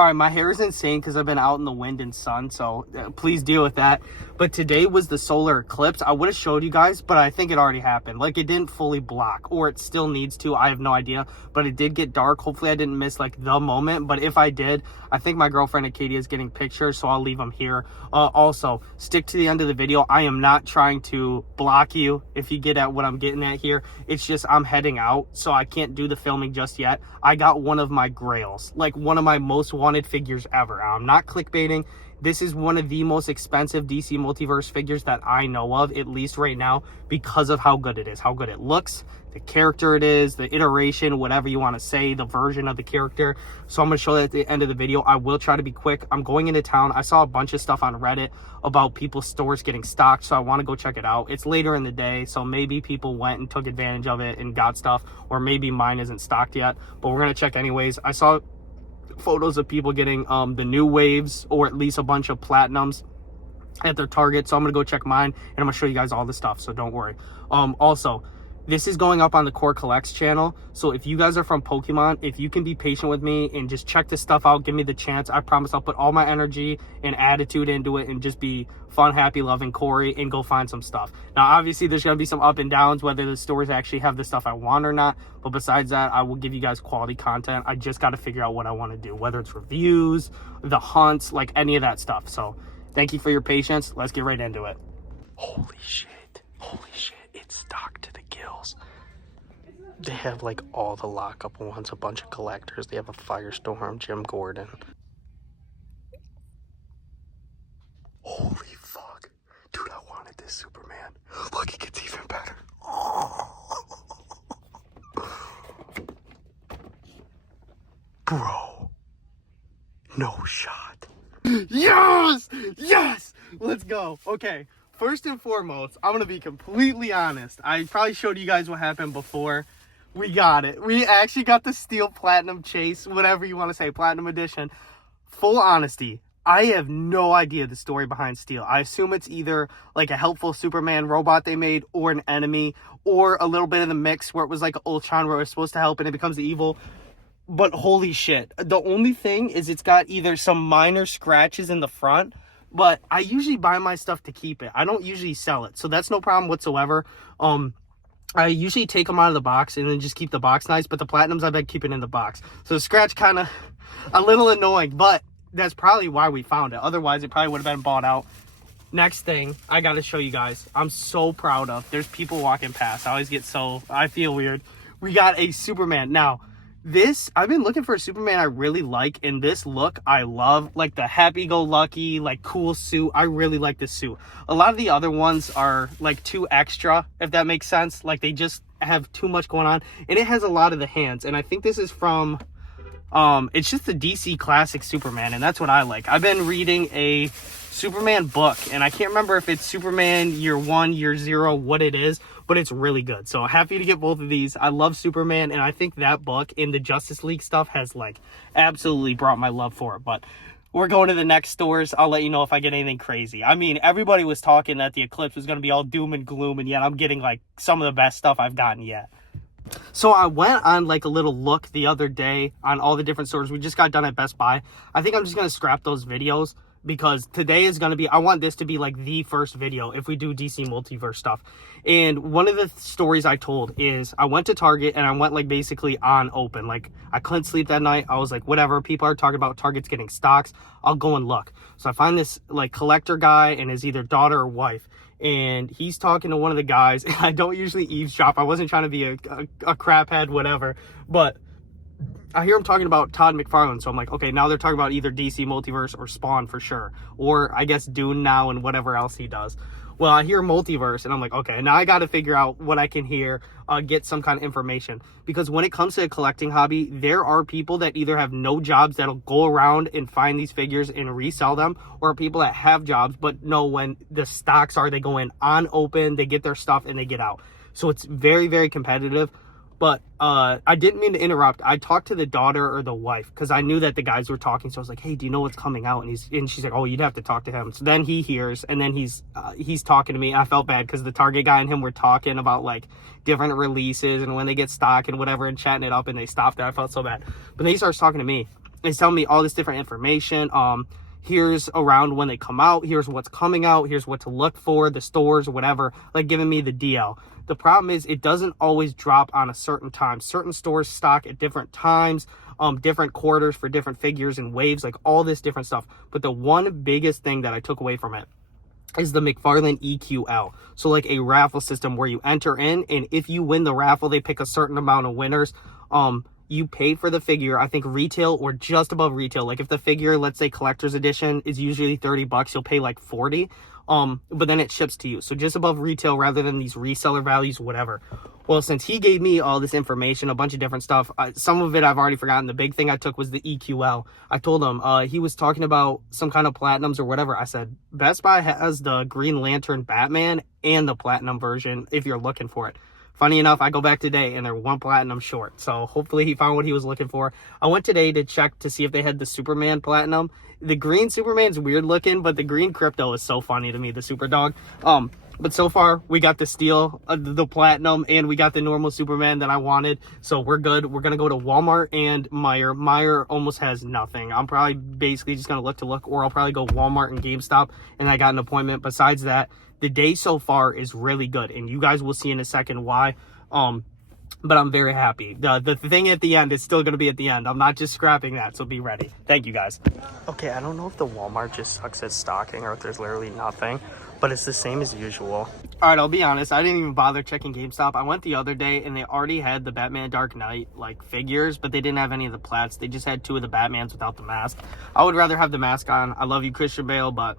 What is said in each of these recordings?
All right, my hair is insane because I've been out in the wind and sun, so please deal with that. But today was the solar eclipse. I would have showed you guys, but I think it already happened. Like, it didn't fully block, or it still needs to. I have no idea, but it did get dark. Hopefully I didn't miss like the moment, but if I did, I think my girlfriend Acadia is getting pictures, so I'll leave them here. Also, stick to the end of the video. I am not trying to block you, if you get at what I'm getting at here. It's just I'm heading out, so I can't do the filming just yet. I got one of my grails, like one of my most wanted figures ever. I'm not clickbaiting. This is one of the most expensive DC Multiverse figures that I know of, at least right now, because of how good it is, how good it looks, the character it is, the iteration, whatever you want to say, the version of the character. So I'm going to show that at the end of the video. I will try to be quick. I'm going into town. I saw a bunch of stuff on Reddit about people's stores getting stocked, so I want to go check it out. It's later in the day, so maybe people went and took advantage of it and got stuff, or maybe mine isn't stocked yet, but we're going to check anyways. I saw photos of people getting the new waves, or at least a bunch of platinums at their Target, so I'm gonna go check mine and I'm gonna show you guys all the stuff, so don't worry. Also, this is going up on the Core Collects channel, so if you guys are from Pokemon, if you can be patient with me and just check this stuff out, give me the chance, I promise I'll put all my energy and attitude into it and just be fun, happy, loving Corey and go find some stuff. Now, obviously, there's going to be some up and downs, whether the stores actually have the stuff I want or not, but besides that, I will give you guys quality content. I just got to figure out what I want to do, whether it's reviews, the hunts, like any of that stuff. So thank you for your patience. Let's get right into it. Holy shit, it's stocked to the gills. They have like all the lockup ones, a bunch of collectors. They have a Firestorm, Jim Gordon. Holy fuck. Dude, I wanted this Superman. Look, it gets even better. Bro. No shot. Yes! Yes! Let's go. Okay. First and foremost, I'm going to be completely honest. I probably showed you guys what happened before. We got it. We actually got the Steel Platinum Chase, whatever you want to say, Platinum Edition. Full honesty, I have no idea the story behind Steel. I assume it's either like a helpful Superman robot they made, or an enemy, or a little bit of the mix where it was like Ultron where it was supposed to help and it becomes the evil. But holy shit. The only thing is it's got either some minor scratches in the front, but I usually buy my stuff to keep it. I don't usually sell it, so that's no problem whatsoever. I usually take them out of the box and then just keep the box nice, but the Platinums I've been keeping in the box. So the scratch kind of a little annoying, but that's probably why we found it. Otherwise, it probably would have been bought out. Next thing I got to show you guys, I'm so proud of. There's people walking past. I feel weird. We got a Superman. Now, this, I've been looking for a Superman I really like, and this look I love, like the happy-go-lucky, like cool suit. I really like this suit. A lot of the other ones are like too extra, if that makes sense. Like they just have too much going on, and it has a lot of the hands, and I think this is from it's just the DC classic Superman, and that's what I like. I've been reading a Superman book, and I can't remember if it's Superman Year 1, Year 0, what it is, but it's really good. So happy to get both of these. I love Superman, and I think that book in the Justice League stuff has like absolutely brought my love for it. But we're going to the next stores. I'll let you know if I get anything crazy. I mean, everybody was talking that the Eclipse was going to be all doom and gloom, and yet I'm getting like some of the best stuff I've gotten yet. So I went on like a little look the other day on all the different stores. We just got done at Best Buy. I think I'm just going to scrap those videos, because today is going to be, I want this to be like the first video if we do DC Multiverse stuff. And one of the stories I told is I went to Target and I went like basically on open. Like I couldn't sleep that night. I was like, whatever, people are talking about Target's getting stocks, I'll go and look. So I find this like collector guy and his either daughter or wife, and he's talking to one of the guys. I don't usually eavesdrop. I wasn't trying to be a crap head, whatever, but I hear him talking about Todd McFarlane, so I'm like, okay, now they're talking about either DC Multiverse or Spawn for sure, or I guess Dune now and whatever else he does. Well, I hear Multiverse, and I'm like, okay, now I got to figure out what I can hear, get some kind of information, because when it comes to a collecting hobby, there are people that either have no jobs that'll go around and find these figures and resell them, or people that have jobs but know when the stocks are, they go in on open, they get their stuff, and they get out. So it's very, very competitive. But I didn't mean to interrupt. I talked to the daughter or the wife because I knew that the guys were talking. So I was like, hey, do you know what's coming out? And she's like, oh, you'd have to talk to him. So then he hears, and then he's talking to me. I felt bad because the Target guy and him were talking about like different releases and when they get stock and whatever and chatting it up, and they stopped there. I felt so bad. But then he starts talking to me. it's telling me all this different information. Here's around when they come out, here's what's coming out, here's what to look for, the stores, whatever, like giving me the DL. The problem is it doesn't always drop on a certain time. Certain stores stock at different times, different quarters for different figures and waves, like all this different stuff. But the one biggest thing that I took away from it is the McFarlane EQL. So like a raffle system where you enter in, and if you win the raffle, they pick a certain amount of winners. You pay for the figure, I think retail or just above retail. Like if the figure, let's say collector's edition, is usually $30, you'll pay like 40. But then it ships to you. So just above retail rather than these reseller values, whatever. Well, since he gave me all this information, a bunch of different stuff, some of it I've already forgotten. The big thing I took was the EQL. I told him, he was talking about some kind of platinums or whatever. I said, Best Buy has the Green Lantern Batman and the platinum version if you're looking for it. Funny enough, I go back today and they're one platinum short. So hopefully he found what he was looking for. I went today to check to see if they had the Superman platinum. The green Superman's weird looking, but the green Crypto is so funny to me, the Super Dog. But so far, we got the steel, the platinum, and we got the normal Superman that I wanted. So we're good. We're going to go to Walmart and Meijer. Meijer almost has nothing. I'm probably basically just going to look, or I'll probably go Walmart and GameStop, and I got an appointment. Besides that, the day so far is really good, and you guys will see in a second why. But I'm very happy. The thing at the end is still going to be at the end. I'm not just scrapping that, so be ready. Thank you, guys. Okay, I don't know if the Walmart just sucks at stocking or if there's literally nothing, but it's the same as usual. All right, I'll be honest. I didn't even bother checking GameStop. I went the other day, and they already had the Batman Dark Knight, like, figures, but they didn't have any of the plats. They just had 2 of the Batmans without the mask. I would rather have the mask on. I love you, Christian Bale, but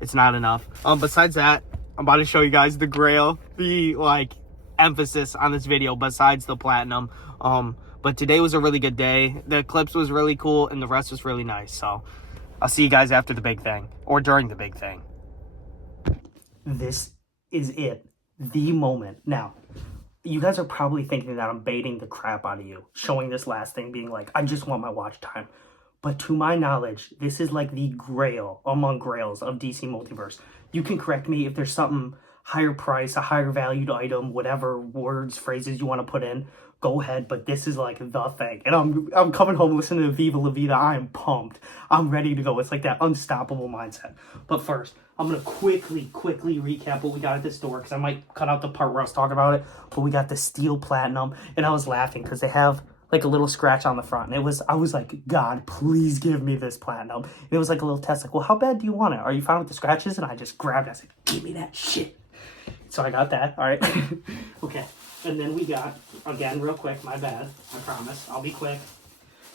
it's not enough. Besides that, I'm about to show you guys the Grail, the, like, emphasis on this video besides the platinum. But today was a really good day. The Eclipse was really cool, and the rest was really nice. So I'll see you guys after the big thing, or during the big thing. This is it. The moment. Now, you guys are probably thinking that I'm baiting the crap out of you, showing this last thing, being like, I just want my watch time. But to my knowledge, this is like the Grail among Grails of DC Multiverse. You can correct me if there's something higher price, a higher valued item, whatever words, phrases you want to put in, go ahead. But this is like the thing. And I'm coming home listening to Viva La Vida. I am pumped. I'm ready to go. It's like that unstoppable mindset. But first, I'm going to quickly recap what we got at this store, because I might cut out the part where I was talking about it. But we got the steel platinum, and I was laughing because they have like a little scratch on the front. And I was like, God, please give me this platinum. And it was like a little test, like, well, how bad do you want it? Are you fine with the scratches? And I just grabbed it. I said, give me that shit. So I got that. All right. Okay. And then we got, again, real quick, my bad. I promise. I'll be quick.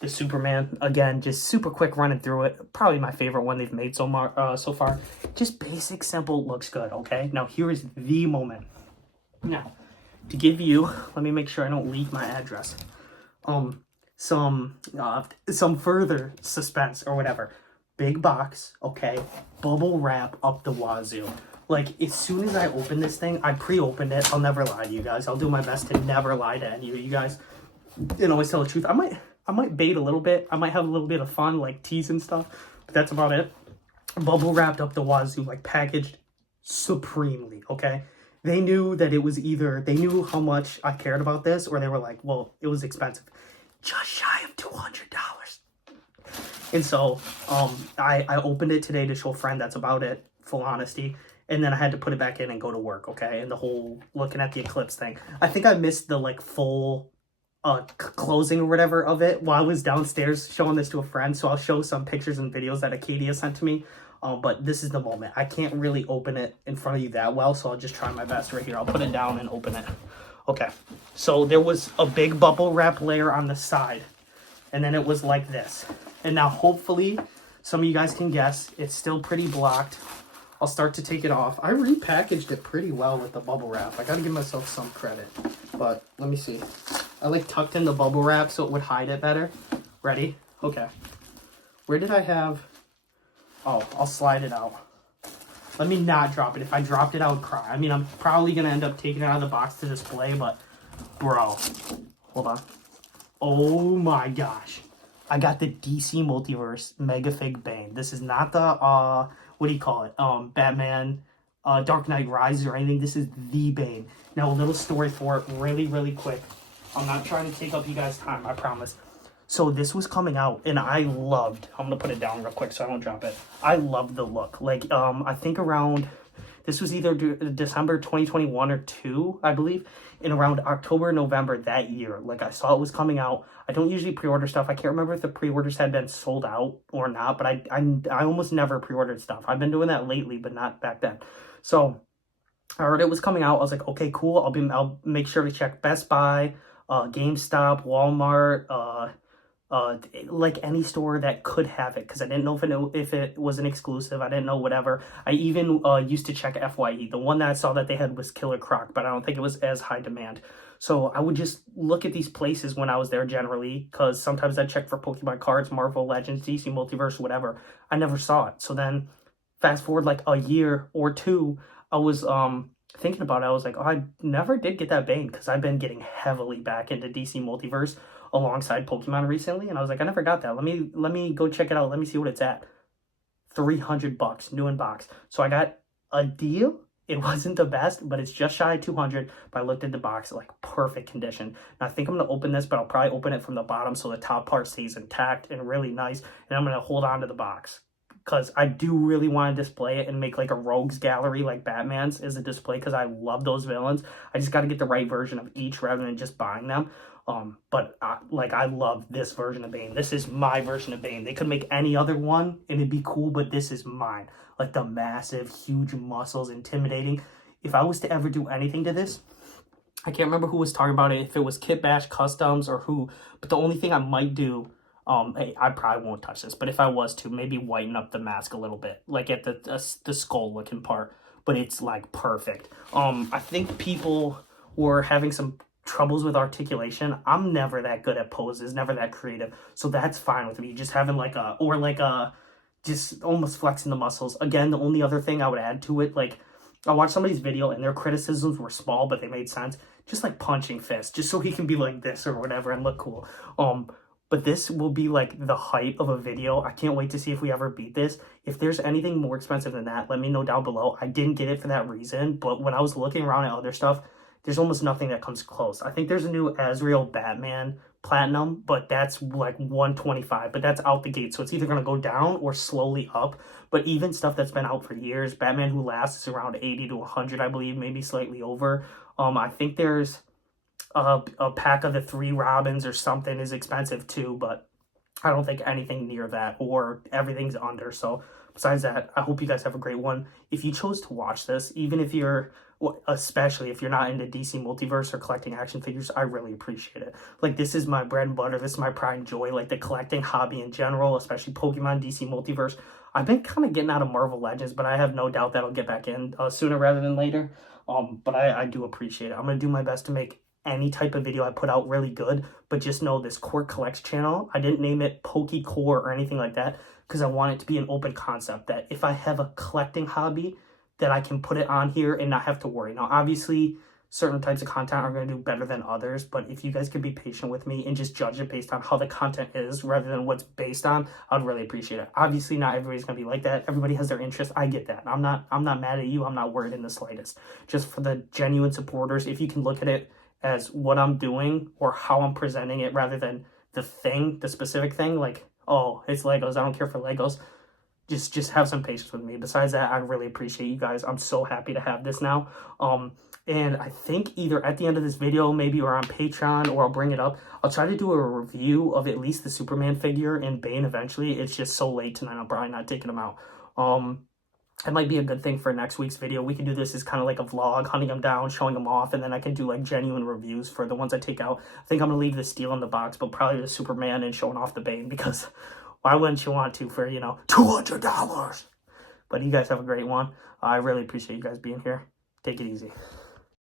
The Superman, again, just super quick running through it. Probably my favorite one they've made so far. Just basic, simple, looks good, okay? Now, here is the moment. Now, to give you, let me make sure I don't leak my address. Some further suspense or whatever. Big box, okay? Bubble wrap up the wazoo. Like, as soon as I open this thing, I pre-opened it. I'll never lie to you guys. I'll do my best to never lie to any of you guys and always tell the truth. I might bait a little bit. I might have a little bit of fun, like tease and stuff, but that's about it. Bubble wrapped up the wazoo, like packaged supremely, okay? They knew that it was either, they knew how much I cared about this, or they were like, well, it was expensive. Just shy of $200. And so, I opened it today to show a friend. That's about it, full honesty. And then I had to put it back in and go to work, okay? And the whole looking at the Eclipse thing. I think I missed the, like, full closing or whatever of it while I was downstairs showing this to a friend. So I'll show some pictures and videos that Acadia sent to me. But this is the moment. I can't really open it in front of you that well, so I'll just try my best right here. I'll put it down and open it. Okay. So there was a big bubble wrap layer on the side. And then it was like this. And now hopefully some of you guys can guess. It's still pretty blocked. I'll start to take it off. I repackaged it pretty well with the bubble wrap. I gotta give myself some credit. But let me see. I like tucked in the bubble wrap so it would hide it better. Ready? Okay. Where did I have... Oh, I'll slide it out. Let me not drop it. If I dropped it, I would cry. I mean, I'm probably gonna end up taking it out of the box to display, but... Bro. Hold on. Oh my gosh. I got the DC Multiverse Mega Fig Bane. This is not the... what do you call it? Batman, Dark Knight Rises or anything. This is the Bane. Now, a little story for it, really quick. I'm not trying to take up you guys' time, I promise. So this was coming out, and I loved, I'm going to put it down real quick so I don't drop it. I loved the look. Like, I think around, this was either December 2021 or 2, I believe, and around October, November that year. Like, I saw it was coming out. I don't usually pre-order stuff. I can't remember if the pre-orders had been sold out or not, but I almost never pre-ordered stuff. I've been doing that lately, but not back then. So I heard it was coming out. I was like, okay, cool. I'll make sure to check Best Buy, GameStop, Walmart, like any store that could have it, because I didn't know if it was an exclusive. I didn't know whatever. I even used to check FYE. The one that I saw that they had was Killer Croc, but I don't think it was as high demand. So I would just look at these places when I was there generally, because sometimes I'd check for Pokemon cards, Marvel Legends, DC Multiverse, whatever. I never saw it. So then fast forward like a year or two, I was thinking about it. I was like, oh, I never did get that Bane, because I've been getting heavily back into DC Multiverse alongside Pokemon recently, and I was like, I never got that. Let me go check it out. Let me see what it's at. $300, new in box. So I got a deal. It wasn't the best, but it's just shy of 200. But I looked at the box, like perfect condition. And I think I'm gonna open this, but I'll probably open it from the bottom so the top part stays intact and really nice. And I'm gonna hold on to the box, because I do really want to display it and make like a rogues gallery like Batman's as a display, because I love those villains. I just got to get the right version of each rather than just buying them. But I love this version of Bane. This is my version of Bane. They could make any other one and it'd be cool, but this is mine. Like the massive, huge muscles, intimidating. If I was to ever do anything to this, I can't remember who was talking about it, if it was Kit Bash Customs or who, but the only thing I might do, I probably won't touch this, but if I was to, maybe whiten up the mask a little bit, like at the skull looking part, but it's like perfect. I think people were having some troubles with articulation. I'm never that good at poses, never that creative, so that's fine with me. Just having just almost flexing the muscles. Again, the only other thing I would add to it, like I watched somebody's video and their criticisms were small, but they made sense. Just like punching fists, just so he can be like this or whatever and look cool. But this will be like the height of a video. I can't wait to see if we ever beat this. If there's anything more expensive than that, let me know down below. I didn't get it for that reason, but when I was looking around at other stuff, there's almost nothing that comes close. I think there's a new Azrael Batman Platinum, but that's like 125, but that's out the gate. So it's either going to go down or slowly up. But even stuff that's been out for years, Batman Who Laughs is around 80 to 100, I believe, maybe slightly over. I think there's a pack of the 3 Robins or something is expensive too, but I don't think anything near that, or everything's under. So besides that, I hope you guys have a great one. If you chose to watch this, even if you're, especially if you're not into DC Multiverse or collecting action figures, I really appreciate it. Like, this is my bread and butter. This is my pride and joy. Like, the collecting hobby in general, especially Pokemon, DC Multiverse. I've been kind of getting out of Marvel Legends, but I have no doubt that I'll get back in sooner rather than later. But I do appreciate it. I'm going to do my best to make any type of video I put out really good, but just know this Core Collects channel, I didn't name it PokeCore or anything like that, because I want it to be an open concept, that if I have a collecting hobby, that I can put it on here and not have to worry. Now, obviously, certain types of content are going to do better than others, but if you guys could be patient with me and just judge it based on how the content is rather than what's based on, I'd really appreciate it. Obviously, not everybody's going to be like that. Everybody has their interests. I get that. I'm not mad at you. I'm not worried in the slightest. Just for the genuine supporters, if you can look at it as what I'm doing or how I'm presenting it rather than the thing, the specific thing, like, oh, it's Legos, I don't care for Legos. Just have some patience with me. Besides that, I really appreciate you guys. I'm so happy to have this now. And I think either at the end of this video, maybe, or on Patreon, or I'll bring it up, I'll try to do a review of at least the Superman figure and Bane eventually. It's just so late tonight, I'm probably not taking them out. It might be a good thing for next week's video. We can do this as kind of like a vlog, hunting them down, showing them off, and then I can do like genuine reviews for the ones I take out. I think I'm going to leave the steel in the box, but probably the Superman and showing off the Bane, because why wouldn't you want to for, $200? But you guys have a great one. I really appreciate you guys being here. Take it easy.